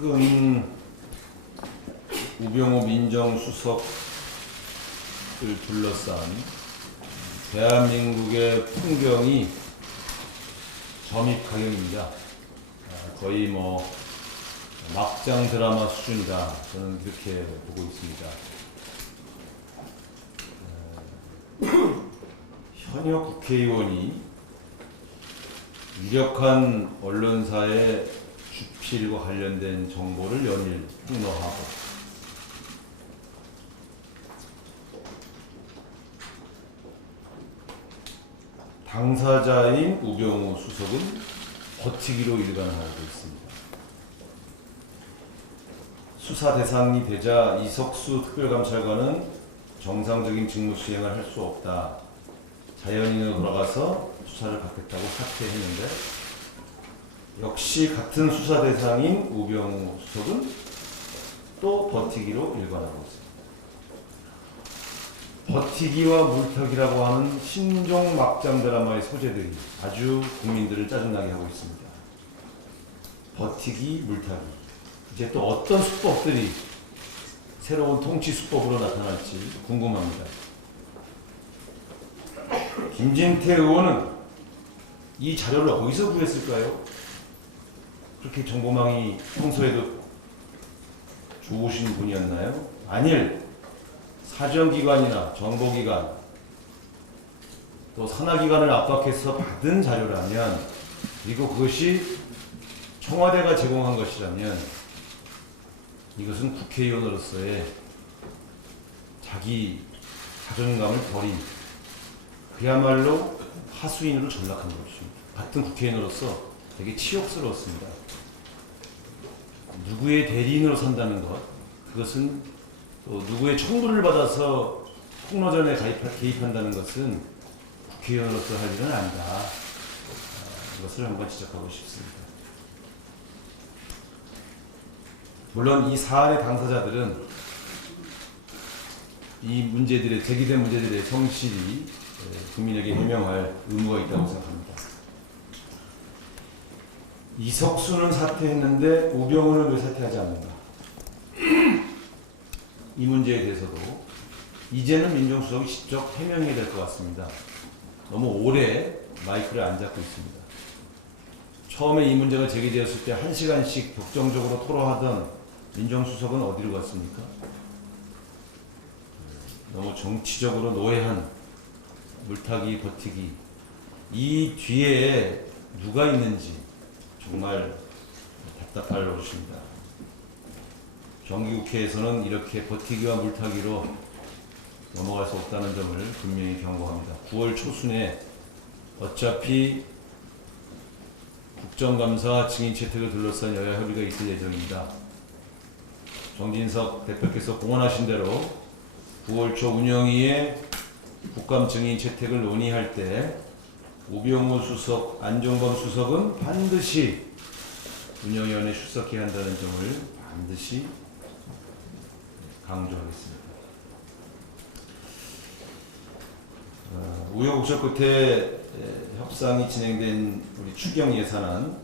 최근 우병우 민정수석을 둘러싼 대한민국의 풍경이 점입가경입니다. 거의 막장 드라마 수준이다. 저는 그렇게 보고 있습니다. 현역 국회의원이 유력한 언론사의 주필과 관련된 정보를 연일 폭로하고 당사자인 우병우 수석은 버티기로 일관하고 있습니다. 수사 대상이 되자 이석수 특별감찰관은 정상적인 직무 수행을 할 수 없다. 자연인으로 돌아가서 수사를 받겠다고 사퇴했는데 역시 같은 수사 대상인 우병우 수석은 또 버티기로 일관하고 있습니다. 버티기와 물타기라고 하는 신종 막장 드라마의 소재들이 아주 국민들을 짜증나게 하고 있습니다. 버티기, 물타기. 이제 또 어떤 수법들이 새로운 통치 수법으로 나타날지 궁금합니다. 김진태 의원은 이 자료를 어디서 구했을까요? 그렇게 정보망이 평소에도 좋으신 분이었나요? 아닐, 사정기관이나 정보기관, 또 산하기관을 압박해서 받은 자료라면, 그리고 그것이 청와대가 제공한 것이라면 이것은 국회의원으로서의 자기 자존감을 버린 그야말로 하수인으로 전락한 것입니다. 같은 국회의원으로서 되게 치욕스러웠습니다. 누구의 대리인으로 산다는 것, 그것은 또 누구의 청구를 받아서 폭로전에 개입한다는 것은 국회의원으로서 할 일은 아니다. 이것을 한번 지적하고 싶습니다. 물론 이 사안의 당사자들은 이 문제들의 제기된 문제들의 성실히 국민에게 해명할 의무가 있다고 생각합니다. 이석수는 사퇴했는데 우병우는 왜 사퇴하지 않는가? 이 문제에 대해서도 이제는 민정수석이 직접 해명해야 될 것 같습니다. 너무 오래 마이크를 안 잡고 있습니다. 처음에 이 문제가 제기되었을 때 1시간씩 격정적으로 토로하던 민정수석은 어디로 갔습니까? 너무 정치적으로 노예한 물타기, 버티기, 이 뒤에 누가 있는지 정말 답답할 노릇입니다. 정기국회에서는 이렇게 버티기와 물타기로 넘어갈 수 없다는 점을 분명히 경고합니다. 9월 초순에 어차피 국정감사 증인 채택을 둘러싼 여야 협의가 있을 예정입니다. 정진석 대표께서 공언하신 대로 9월 초 운영위의 국감 증인 채택을 논의할 때 우병우 수석, 안종범 수석은 반드시 운영위원회에 출석해야 한다는 점을 반드시 강조하겠습니다. 우여곡절 끝에 협상이 진행된 우리 추경 예산안,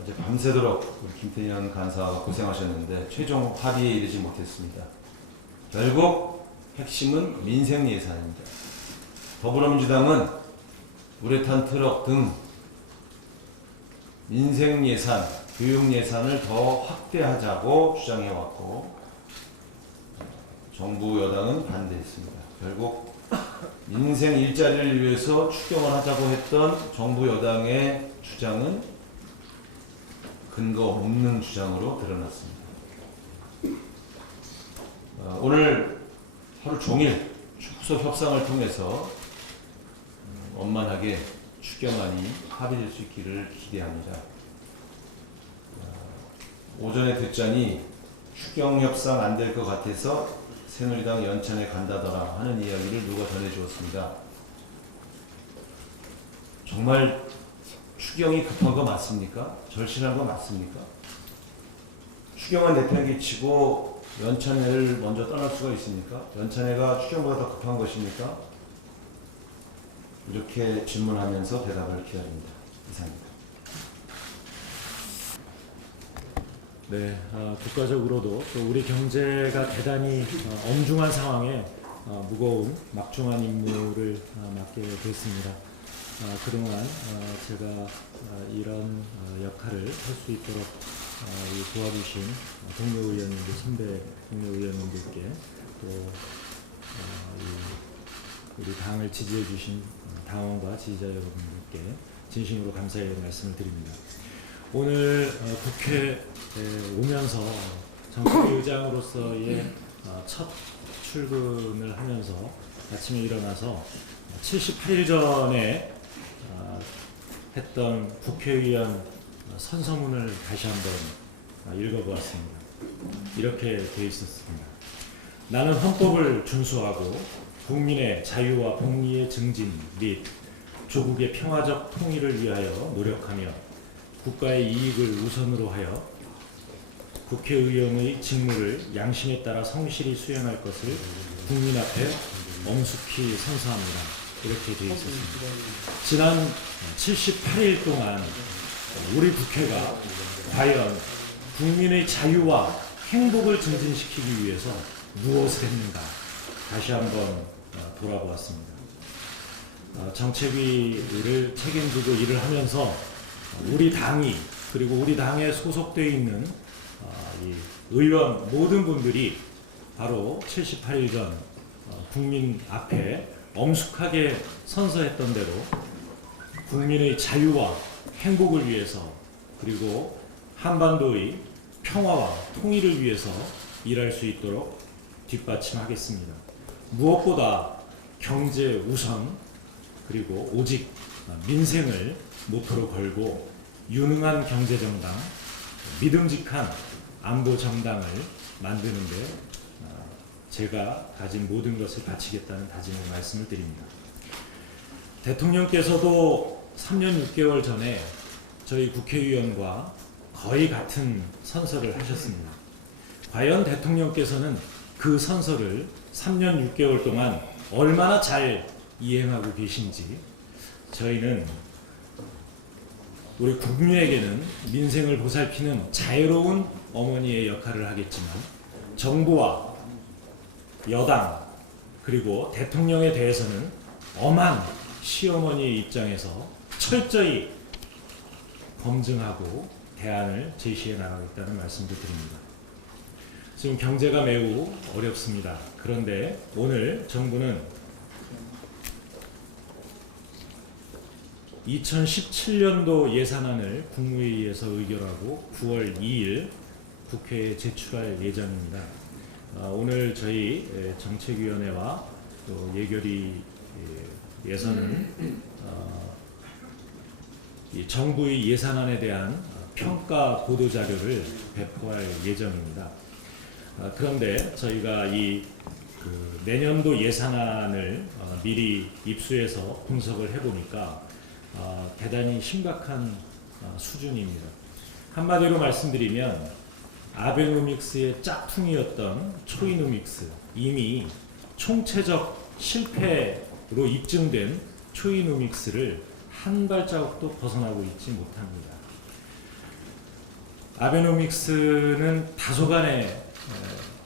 어제 밤새도록 우리 김태년 간사가 고생하셨는데 최종 합의에 이르지 못했습니다. 결국 핵심은 민생 예산입니다. 더불어민주당은 우레탄 트럭 등 민생 예산, 교육 예산을 더 확대하자고 주장해왔고 정부 여당은 반대했습니다. 결국 민생 일자리를 위해서 추경을 하자고 했던 정부 여당의 주장은 근거 없는 주장으로 드러났습니다. 오늘 하루 종일 후속 협상을 통해서 원만하게 추경안이 합의될 수 있기를 기대합니다. 오전에 듣자니 추경 협상 안 될 것 같아서 새누리당 연찬에 간다더라 하는 이야기를 누가 전해주었습니다. 정말 추경이 급한 거 맞습니까? 절실한 거 맞습니까? 추경안 내팽개치고 연찬회를 먼저 떠날 수가 있습니까? 연찬회가 추경보다 더 급한 것입니까? 이렇게 질문하면서 대답을 기다립니다. 이상입니다. 네, 국가적으로도 또 우리 경제가 대단히 엄중한 상황에 무거운 막중한 임무를 맡게 됐습니다. 그동안 제가 이런 역할을 할 수 있도록 도와주신 동료 의원님들, 선배 동료 의원님들께 또 우리 당을 지지해 주신 당원과 지지자 여러분들께 진심으로 감사의 말씀을 드립니다. 오늘 국회에 오면서 정책위 의장으로서의 첫 출근을 하면서 아침에 일어나서 78일 전에 했던 국회의원 선서문을 다시 한번 읽어보았습니다. 이렇게 되어 있었습니다. 나는 헌법을 준수하고 국민의 자유와 복리의 증진 및 조국의 평화적 통일을 위하여 노력하며 국가의 이익을 우선으로 하여 국회의원의 직무를 양심에 따라 성실히 수행할 것을 국민 앞에 엄숙히 선서합니다. 이렇게 되어 있었습니다. 지난 78일 동안 우리 국회가 과연 국민의 자유와 행복을 증진시키기 위해서 무엇을 했는가 다시 한번 돌아보았습니다. 정책위를 책임지고 일을 하면서 우리 당이 그리고 우리 당에 소속되어 있는 이 의원 모든 분들이 바로 78일 전 국민 앞에 엄숙하게 선서했던 대로 국민의 자유와 행복을 위해서 그리고 한반도의 평화와 통일을 위해서 일할 수 있도록 뒷받침하겠습니다. 무엇보다 경제 우선 그리고 오직 민생을 모토로 걸고 유능한 경제정당, 믿음직한 안보정당을 만드는데 제가 가진 모든 것을 바치겠다는 다짐의 말씀을 드립니다. 대통령께서도 3년 6개월 전에 저희 국회의원과 거의 같은 선서를 하셨습니다. 과연 대통령께서는 그 선서를 3년 6개월 동안 얼마나 잘 이행하고 계신지 저희는 우리 국민에게는 민생을 보살피는 자유로운 어머니의 역할을 하겠지만 정부와 여당 그리고 대통령에 대해서는 엄한 시어머니의 입장에서 철저히 검증하고 대안을 제시해 나가겠다는 말씀도 드립니다. 지금 경제가 매우 어렵습니다. 그런데 오늘 정부는 2017년도 예산안을 국무회의에서 의결하고 9월 2일 국회에 제출할 예정입니다. 오늘 저희 정책위원회와 또 예결위에서는 이 정부의 예산안에 대한 평가 보도자료를 배포할 예정입니다. 그런데 저희가 내년도 예산안을 미리 입수해서 분석을 해보니까 대단히 심각한 수준입니다. 한마디로 말씀드리면 아베노믹스의 짝퉁이었던 초이노믹스, 이미 총체적 실패로 입증된 초이노믹스를 한 발자국도 벗어나고 있지 못합니다. 아베노믹스는 다소간의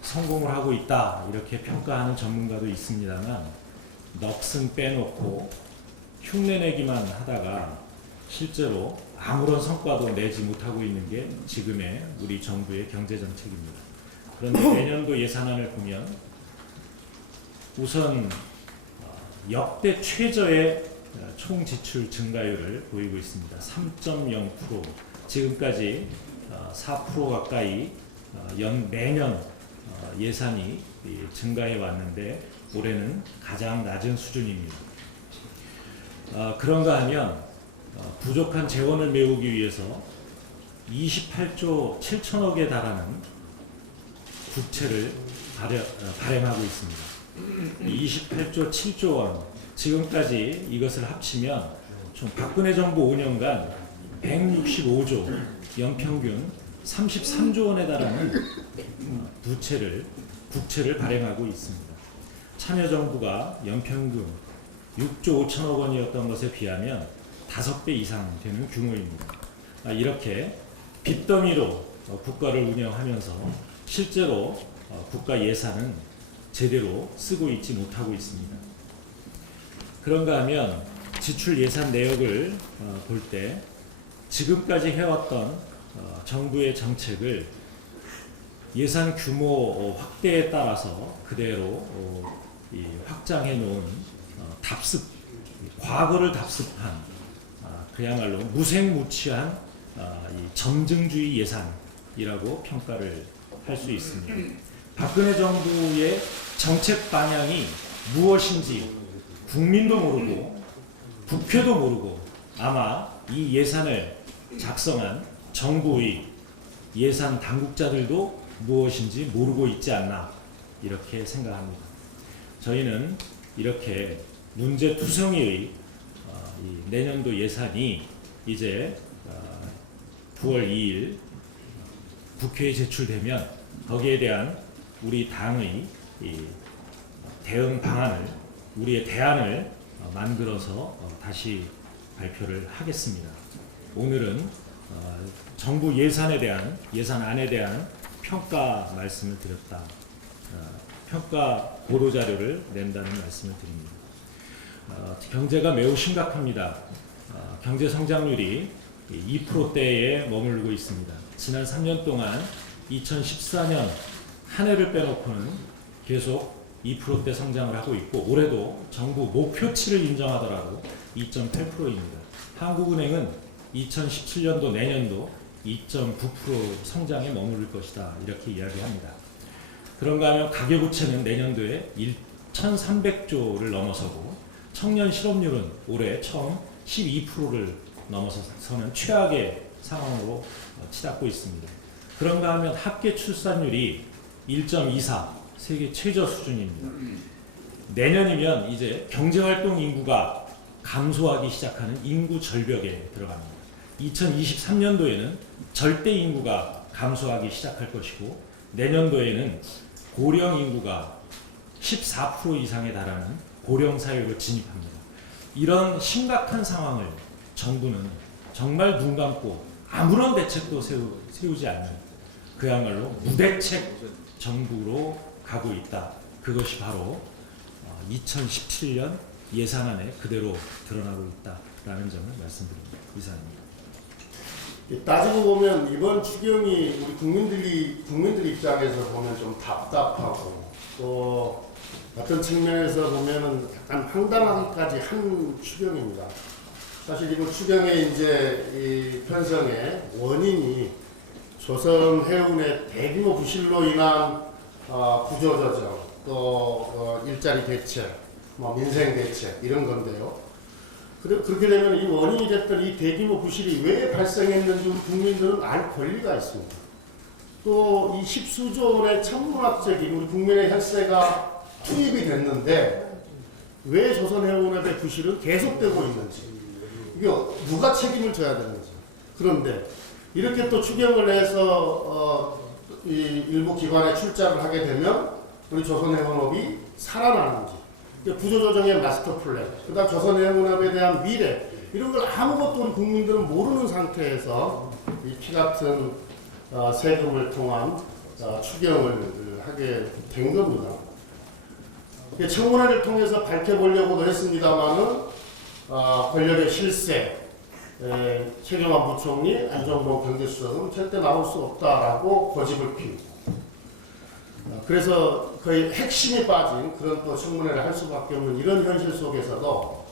성공을 하고 있다 이렇게 평가하는 전문가도 있습니다만 넋은 빼놓고 흉내내기만 하다가 실제로 아무런 성과도 내지 못하고 있는 게 지금의 우리 정부의 경제정책입니다. 그런데 내년도 예산안을 보면 우선 역대 최저의 총지출 증가율을 보이고 있습니다. 3.0%, 지금까지 4% 가까이 매년 예산이 증가해 왔는데 올해는 가장 낮은 수준입니다. 그런가 하면 부족한 재원을 메우기 위해서 28조 7천억에 달하는 국채를 발행하고 있습니다. 28조 7조 원, 지금까지 이것을 합치면 총 박근혜 정부 5년간 165조, 연평균 33조 원에 달하는 국채를 발행하고 있습니다. 참여정부가 연평균 6조 5천억 원이었던 것에 비하면 5배 이상 되는 규모입니다. 이렇게 빚더미로 국가를 운영하면서 실제로 국가 예산은 제대로 쓰고 있지 못하고 있습니다. 그런가 하면 지출 예산 내역을 볼 때 지금까지 해왔던 정부의 정책을 예산 규모 확대에 따라서 그대로 확장해 놓은 답습, 과거를 답습한 그야말로 무색무취한 이 점증주의 예산이라고 평가를 할 수 있습니다. 박근혜 정부의 정책 방향이 무엇인지 국민도 모르고 국회도 모르고 아마 이 예산을 작성한 정부의 예산 당국자들도 무엇인지 모르고 있지 않나 이렇게 생각합니다. 저희는 이렇게 문제투성이의 이 내년도 예산이 이제 9월 2일 국회에 제출되면 거기에 대한 우리 당의 이 대응 방안을 우리의 대안을 만들어서 다시 발표를 하겠습니다. 오늘은 정부 예산에 대한 예산안에 대한 평가 말씀을 드렸다. 평가 보도 자료를 낸다는 말씀을 드립니다. 경제가 매우 심각합니다. 경제 성장률이 2%대에 머무르고 있습니다. 지난 3년 동안 2014년 한 해를 빼놓고는 계속 2%대 성장을 하고 있고 올해도 정부 목표치를 인정하더라도 2.8%입니다. 한국은행은 2017년도 내년도 2.9% 성장에 머무를 것이다 이렇게 이야기합니다. 그런가 하면 가계부채는 내년도에 1,300조를 넘어서고 청년 실업률은 올해 처음 12%를 넘어서는 최악의 상황으로 치닫고 있습니다. 그런가 하면 합계 출산율이 1.24 세계 최저 수준입니다. 내년이면 이제 경제활동 인구가 감소하기 시작하는 인구 절벽에 들어갑니다. 2023년도에는 절대 인구가 감소하기 시작할 것이고 내년도에는 고령 인구가 14% 이상에 달하는 고령 사회로 진입합니다. 이런 심각한 상황을 정부는 정말 눈 감고 아무런 대책도 세우지 않는 그야말로 무대책 정부로 가고 있다. 그것이 바로 2017년 예산안에 그대로 드러나고 있다라는 점을 말씀드립니다. 이상입니다. 따지고 보면 이번 추경이 우리 국민들 입장에서 보면 좀 답답하고 또 어떤 측면에서 보면은 약간 황당하기까지 한 추경입니다. 사실 이번 추경의 이제 이 편성의 원인이 조선 해운의 대규모 부실로 인한 구조조정 또 일자리 대책, 민생 대책 이런 건데요. 그렇게 되면 이 원인이 됐던 이 대규모 부실이 왜 발생했는지 우리 국민들은 알 권리가 있습니다. 또 이 십수조 원의 천문학적인 우리 국민의 혈세가 투입이 됐는데 왜 조선해운업의 부실은 계속되고 있는지 이게 누가 책임을 져야 되는지 그런데 이렇게 또 추경을 해서 이 일부 기관에 출자를 하게 되면 우리 조선해운업이 살아나는지 구조조정의 마스터 플랜, 그다음 조선해운업에 대한 미래 이런 걸 아무것도 우리 국민들은 모르는 상태에서 이 피 같은 세금을 통한 추경을 하게 된 겁니다. 청문회를 통해서 밝혀보려고도 했습니다만은 권력의 실세, 최경환 부총리, 안종범 경제수석은 절대 나올 수 없다라고 고집을 피우고 그래서 거의 핵심이 빠진 그런 또 청문회를 할 수밖에 없는 이런 현실 속에서도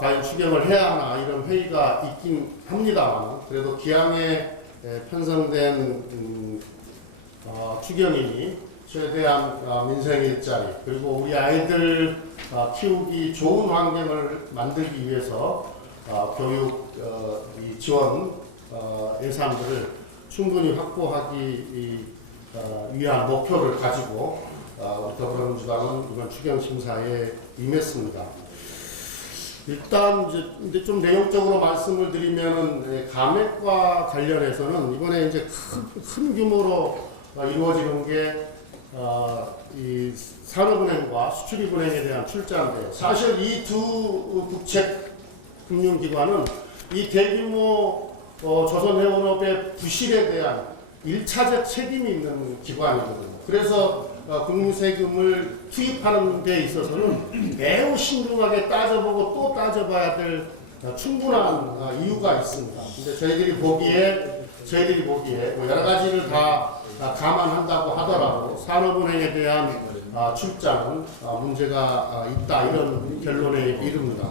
과연 추경을 해야 하나 이런 회의가 있긴 합니다만 그래도 기왕에 편성된 추경이니 최대한 민생 일자리 그리고 우리 아이들 키우기 좋은 환경을 만들기 위해서 교육 지원 예산들을 충분히 확보하기 위한 목표를 가지고 우리 더불어민주당은 이번 추경 심사에 임했습니다. 일단 이제 좀 내용적으로 말씀을 드리면은 감액과 관련해서는 이번에 이제 큰 규모로 이루어지는 게 이 산업은행과 수출입은행에 대한 출자인데요. 사실 이 두 국책 금융기관은 이 대규모 조선해운업의 부실에 대한 일차적 책임이 있는 기관이거든요. 그래서 국민 세금을 투입하는 데 있어서는 매우 신중하게 따져보고 또 따져봐야 될 충분한 이유가 있습니다. 근데 저희들이 보기에 뭐 여러 가지를 다 감안한다고 하더라도 산업은행에 대한 출자는 문제가 있다, 이런 결론에 이릅니다.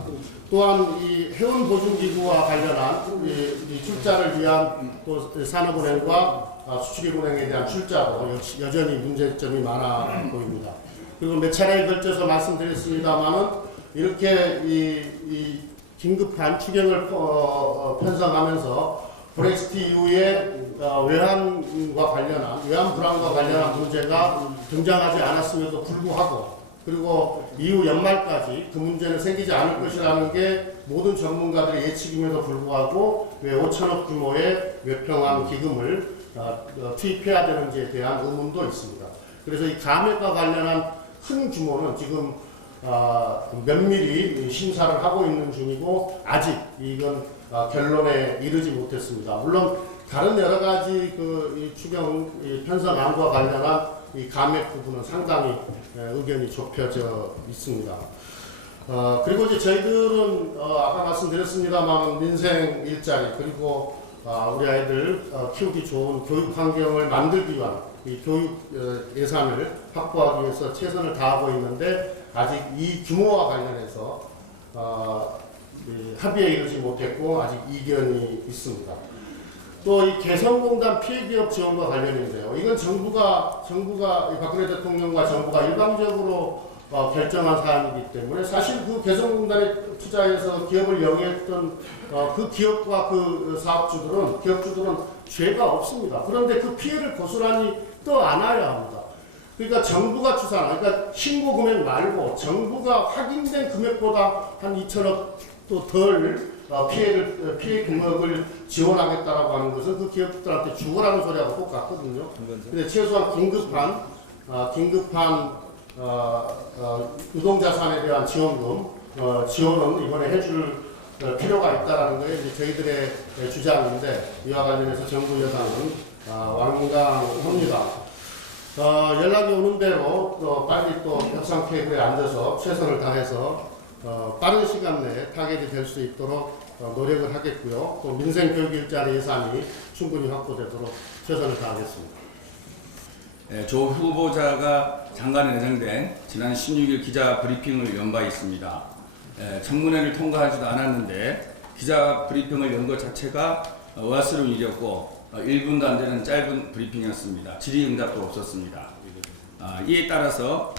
또한 이 회원보증기구와 관련한 이 출자를 위한 또 산업은행과 수출입은행에 대한 출자도 여전히 문제점이 많아 보입니다. 그리고 몇 차례에 걸쳐서 말씀드렸습니다만은 이렇게 이 긴급한 추경을 편성하면서 브렉시트 이후에 외환 불안과 관련한 문제가 등장하지 않았음에도 불구하고, 그리고 이후 연말까지 그 문제는 생기지 않을 것이라는 게 모든 전문가들의 예측임에도 불구하고 왜 5천억 규모의 외평환 기금을 투입해야 되는지에 대한 의문도 있습니다. 그래서 이 감액과 관련한 큰 규모는 지금 면밀히 심사를 하고 있는 중이고 아직 이건 결론에 이르지 못했습니다. 물론 다른 여러 가지 이 추경 편성안과 관련한 이 감액 부분은 상당히 의견이 좁혀져 있습니다. 그리고 이제 저희들은 아까 말씀드렸습니다만 민생 일자리, 그리고 우리 아이들 키우기 좋은 교육 환경을 만들기 위한 이 교육 예산을 확보하기 위해서 최선을 다하고 있는데 아직 이 규모와 관련해서 합의에 이르지 못했고 아직 이견이 있습니다. 또 이 개성공단 피해기업 지원과 관련인데요. 이건 정부가 박근혜 대통령과 정부가 일방적으로 결정한 사안이기 때문에 사실 그 개성공단에 투자해서 기업을 영위했던 그 기업과 그 기업주들은 죄가 없습니다. 그런데 그 피해를 고스란히 떠안아야 합니다. 그러니까 정부가 그러니까 신고 금액 말고 정부가 확인된 금액보다 한 2천억 또 덜 피해 금액을 지원하겠다라고 하는 것은 그 기업들한테 죽으라는 소리하고 똑같거든요. 근데 최소한 긴급한 유동자산에 대한 지원은 이번에 해줄 필요가 있다라는 거에 이제 저희들의 주장인데, 이와 관련해서 정부 여당은 완강합니다. 연락이 오는 대로 또 빨리 또 협상 테이블에 앉아서 최선을 다해서 빠른 시간 내에 타결이 될 수 있도록 노력을 하겠고요. 또 민생 교육 일자리 예산이 충분히 확보되도록 최선을 다하겠습니다. 조 후보자가 장관에 내정된 지난 16일 기자 브리핑을 연 바 있습니다. 청문회를 통과하지도 않았는데 기자 브리핑을 연 것 자체가 의아스러운 일이었고 1분도 안 되는 짧은 브리핑이었습니다. 질의응답도 없었습니다. 이에 따라서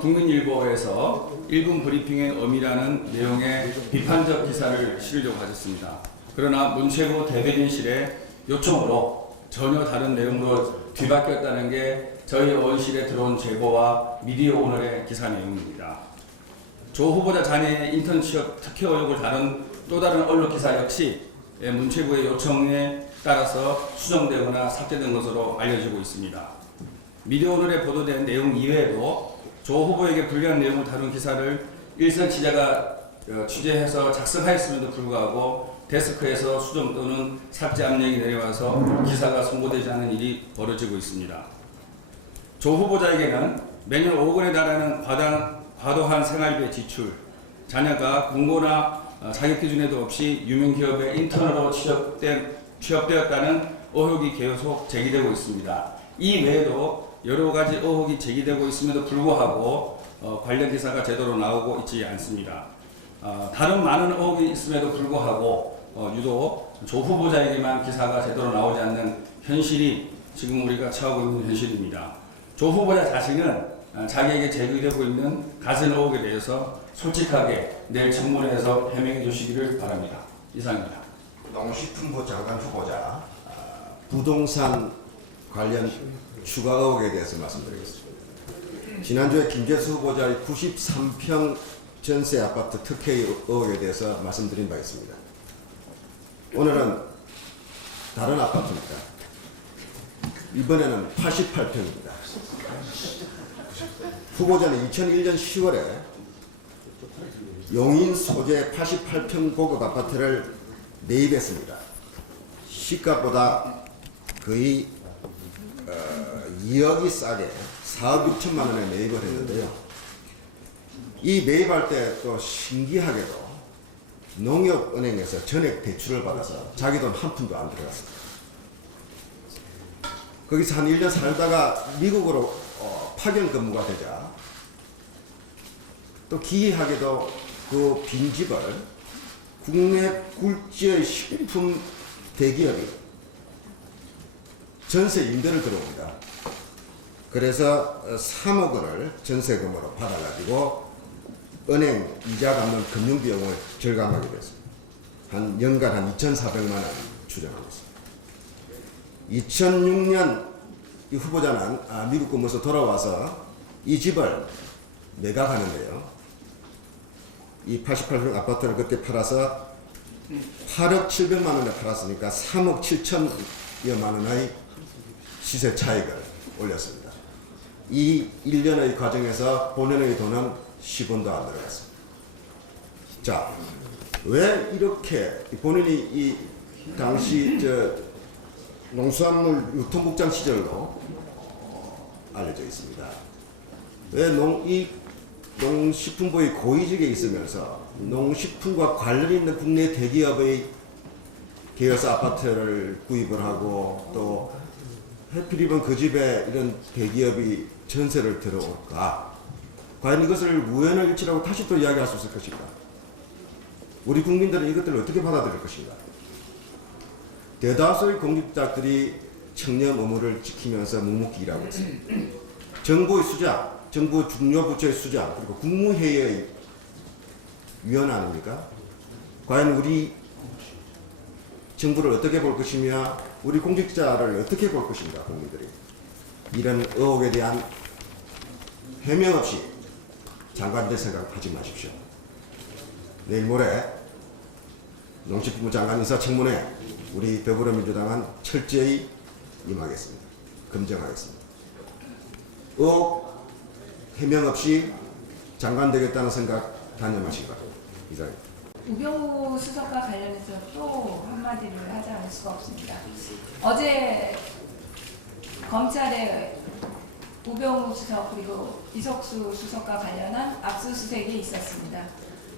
국민일보에서 1분 브리핑의 의미라는 내용의 비판적 기사를 실으려고 하셨습니다. 그러나 문체부 대변인실의 요청으로 전혀 다른 내용으로 뒤바뀌었다는 게 저희 의원실에 들어온 제보와 미디어 오늘의 기사 내용입니다. 조 후보자 자녀의 인턴 취업 특혜 의혹을 다룬 또 다른 언론 기사 역시 문체부의 요청에 따라서 수정되거나 삭제된 것으로 알려지고 있습니다. 미디어 오늘에 보도된 내용 이외에도 조 후보에게 불리한 내용을 다룬 기사를 일선 기자가 취재해서 작성하였음에도 불구하고 데스크에서 수정 또는 삭제 압력이 내려와서 기사가 송고되지 않은 일이 벌어지고 있습니다. 조 후보자에게는 매년 5억 원에 달하는 과도한 생활비 지출, 자녀가 공고나 자격 기준에도 없이 유명 기업의 인턴으로 취업되었다는 의혹이 계속 제기되고 있습니다. 이 외에도 여러 가지 의혹이 제기되고 있음에도 불구하고 관련 기사가 제대로 나오고 있지 않습니다. 다른 많은 의혹이 있음에도 불구하고 유독 조 후보자에게만 기사가 제대로 나오지 않는 현실이 지금 우리가 처하고 있는 현실입니다. 조 후보자 자신은 자기에게 제기되고 있는 가진 의혹에 대해서 솔직하게 내일 청문회에서 해명해 주시기를 바랍니다. 이상입니다. 농식품부 장관 후보자 부동산 관련 추가 의혹에 대해서 말씀드리겠습니다. 지난주에 김재수 후보자의 93평 전세 아파트 특혜 의혹에 대해서 말씀드린 바 있습니다. 오늘은 다른 아파트입니다. 이번에는 88평입니다. 후보자는 2001년 10월에 용인 소재 88평 고급 아파트를 매입했습니다. 시가보다 거의 2억이 싸게 4억 6천만 원에 매입을 했는데요. 이 매입할 때 또 신기하게도 농협은행에서 전액 대출을 받아서 자기 돈 한 푼도 안 들어갔습니다. 거기서 한 1년 살다가 미국으로 파견 근무가 되자 또 기이하게도 그 빈집을 국내 굴지의 식품 대기업이 전세 임대를 들어옵니다. 그래서 3억 원을 전세금으로 받아가지고 은행 이자 갚는 금융비용을 절감하게 됐습니다. 한 연간 한 2,400만 원 추정하고 있습니다. 2006년 이 후보자는 미국 근무에서 돌아와서 이 집을 매각하는데요. 이 88평 아파트를 그때 팔아서 8억 700만 원에 팔았으니까 3억 7천여만 원의 시세 차익을 올렸습니다. 이 1년의 과정에서 본인의 돈은 10원도 안 들어갔습니다. 자, 왜 이렇게 본인이 이 당시 농수산물 유통국장 시절로 알려져 있습니다. 왜 농식품부의 고위직에 있으면서 농식품과 관련 있는 국내 대기업의 계열사 아파트를 구입을 하고 또 해필이면 그 집에 이런 대기업이 전세를 들어올까? 과연 이것을 우연의 일치라고 다시 또 이야기할 수 있을 것인가? 우리 국민들은 이것들을 어떻게 받아들일 것인가? 대다수의 공직자들이 청렴 의무를 지키면서 묵묵히 일하고 있습니다. 정부의 수장, 정부 중요 부처의 수장, 그리고 국무회의의 위원 아닙니까? 과연 우리 정부를 어떻게 볼 것이며 우리 공직자를 어떻게 볼 것인가, 국민들이. 이런 의혹에 대한 해명 없이 장관될 생각하지 마십시오. 내일 모레 농식품부 장관 인사청문회 우리 더불어민주당은 철저히 임하겠습니다. 검증하겠습니다. 의혹 해명 없이 장관 되겠다는 생각 단념하시기 바랍니다. 이상입니다. 우병우 수석과 관련해서 또 한마디를 하지 않을 수가 없습니다. 어제 검찰에 우병우 수석 그리고 이석수 수석과 관련한 압수수색이 있었습니다.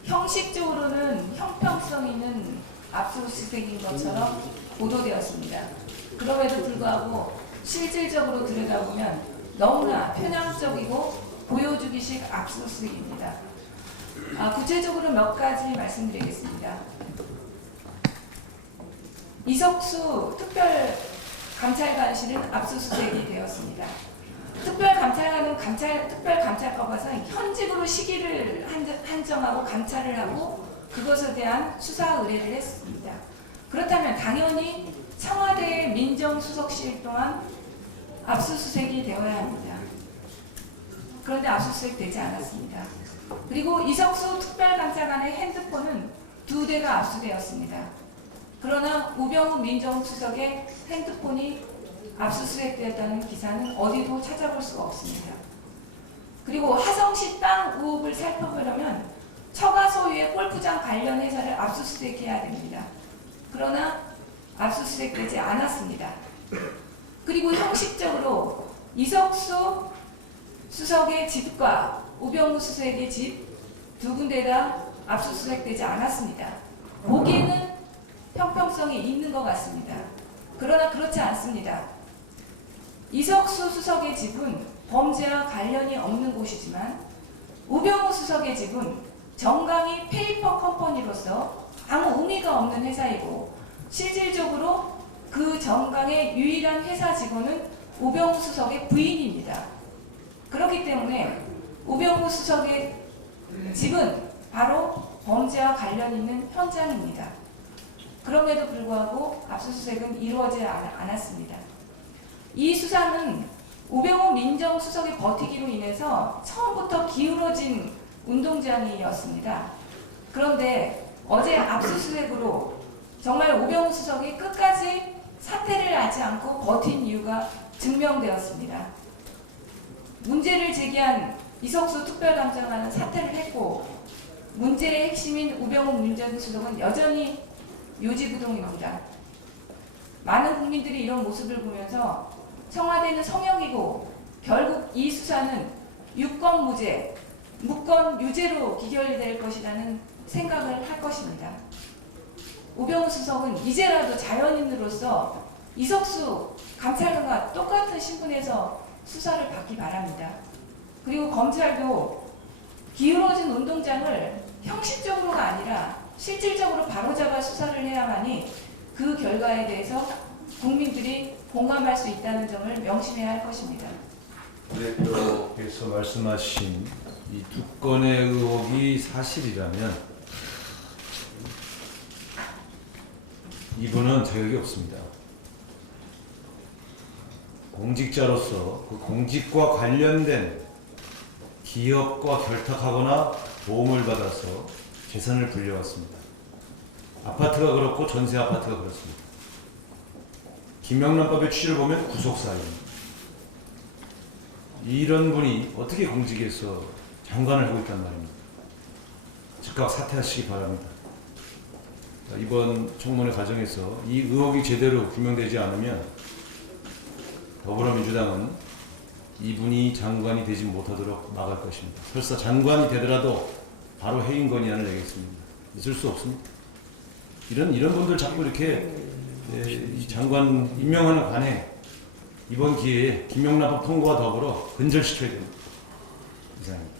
형식적으로는 형평성 있는 압수수색인 것처럼 보도되었습니다. 그럼에도 불구하고 실질적으로 들여다보면 너무나 편향적이고 보여주기식 압수수색입니다. 구체적으로 몇 가지 말씀드리겠습니다. 이석수 특별감찰관실은 압수수색이 되었습니다. 특별감찰관은 특별감찰과 봐서 현직으로 시기를 한정하고 감찰을 하고 그것에 대한 수사 의뢰를 했습니다. 그렇다면 당연히 청와대 민정수석실 또한 압수수색이 되어야 합니다. 그런데 압수수색 되지 않았습니다. 그리고 이석수 특별감찰관의 핸드폰은 2대가 압수되었습니다. 그러나 우병우 민정수석의 핸드폰이 압수수색되었다는 기사는 어디도 찾아볼 수가 없습니다. 그리고 하성시 땅 의혹을 살펴보려면 처가 소유의 골프장 관련 회사를 압수수색해야 됩니다. 그러나 압수수색되지 않았습니다. 그리고 형식적으로 이석수 수석의 집과 우병우 수석의 집 2군데 다 압수수색되지 않았습니다. 보기에는 형평성이 있는 것 같습니다. 그러나 그렇지 않습니다. 이석수 수석의 집은 범죄와 관련이 없는 곳이지만 우병우 수석의 집은 정강이 페이퍼 컴퍼니로서 아무 의미가 없는 회사이고 실질적으로 그 정강의 유일한 회사 직원은 우병우 수석의 부인입니다. 그렇기 때문에 우병우 수석의 집은 바로 범죄와 관련 있는 현장입니다. 그럼에도 불구하고 압수수색은 이루어지지 않았습니다. 이 수사는 우병우 민정수석의 버티기로 인해서 처음부터 기울어진 운동장이었습니다. 그런데 어제 압수수색으로 정말 우병우 수석이 끝까지 사퇴를 하지 않고 버틴 이유가 증명되었습니다. 문제를 제기한 이석수 특별감찰관은 사퇴를 했고 문제의 핵심인 우병우 민정수석은 여전히 요지부동입니다. 많은 국민들이 이런 모습을 보면서 청와대는 성역이고 결국 이 수사는 유권 무죄, 무권 유죄로 기결될 것이라는 생각을 할 것입니다. 우병우 수석은 이제라도 자연인으로서 이석수 감찰관과 똑같은 신분에서 수사를 받기 바랍니다. 그리고 검찰도 기울어진 운동장을 형식적으로가 아니라 실질적으로 바로잡아 수사를 해야만이 그 결과에 대해서 국민들이 공감할 수 있다는 점을 명심해야 할 것입니다. 대표께서 말씀하신 이 두 건의 의혹이 사실이라면 이분은 자격이 없습니다. 공직자로서 그 공직과 관련된 기업과 결탁하거나 도움을 받아서 재산을 불려왔습니다. 아파트가 그렇고 전세 아파트가 그렇습니다. 김영란법의 취지를 보면 구속사유입니다. 이런 분이 어떻게 공직에서 장관을 하고 있단 말입니다. 즉각 사퇴하시기 바랍니다. 이번 청문회 과정에서 이 의혹이 제대로 규명되지 않으면 더불어민주당은 이분이 장관이 되지 못하도록 막을 것입니다. 설사 장관이 되더라도 바로 해임 건의안을 내겠습니다. 있을 수 없습니다. 이런 분들 자꾸 이렇게 이 장관 임명하는 관에 이번 기회에 김영란법 통과와 더불어 근절시켜야 됩니다. 이상입니다.